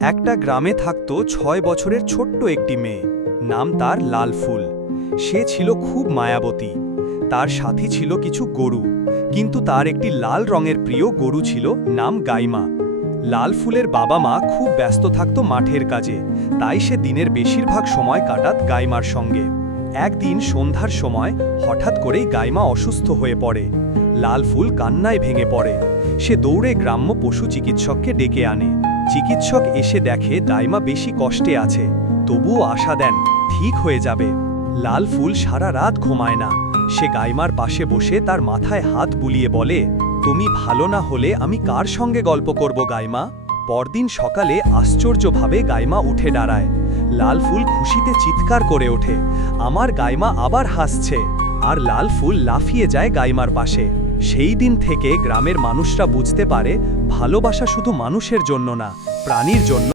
একটা গ্রামে থাকত ৬ বছরের ছোট্ট একটি মেয়ে। নাম তার লাল ফুল। সে ছিল খুব মায়াবতী। তার সাথী ছিল কিছু গরু, কিন্তু তার একটি লাল রঙের প্রিয় গরু ছিল, নাম গাইমা। লাল ফুলের বাবা মা খুব ব্যস্ত থাকত মাঠের কাজে, তাই সে দিনের বেশিরভাগ সময় কাটাত গাইমার সঙ্গে। একদিন সন্ধ্যার সময় হঠাৎ করেই গাইমা অসুস্থ হয়ে পড়ে। লাল ফুল কান্নায় ভেঙে পড়ে। সে দৌড়ে গ্রাম্য পশু চিকিৎসককে ডেকে আনে। চিকিৎসক এসে দেখে দাইমা বেশি কষ্টে আছে, তবুও আশা দেন ঠিক হয়ে যাবে। লাল ফুল সারা রাত ঘুমায় না। সে গাইমার পাশে বসে তার মাথায় হাত বুলিয়ে বলে, তুমি ভালো না হলে আমি কার সঙ্গে গল্প করব গাইমা? পরদিন সকালে আশ্চর্যভাবে গাইমা উঠে দাঁড়ায়। লাল ফুল খুশিতে চিৎকার করে ওঠে, আমার গাইমা আবার হাসছে। আর লাল ফুল লাফিয়ে যায় গাইমার পাশে। সেই দিন থেকে গ্রামের মানুষরা বুঝতে পারে, ভালোবাসা শুধু মানুষের জন্য না, প্রাণীর জন্য।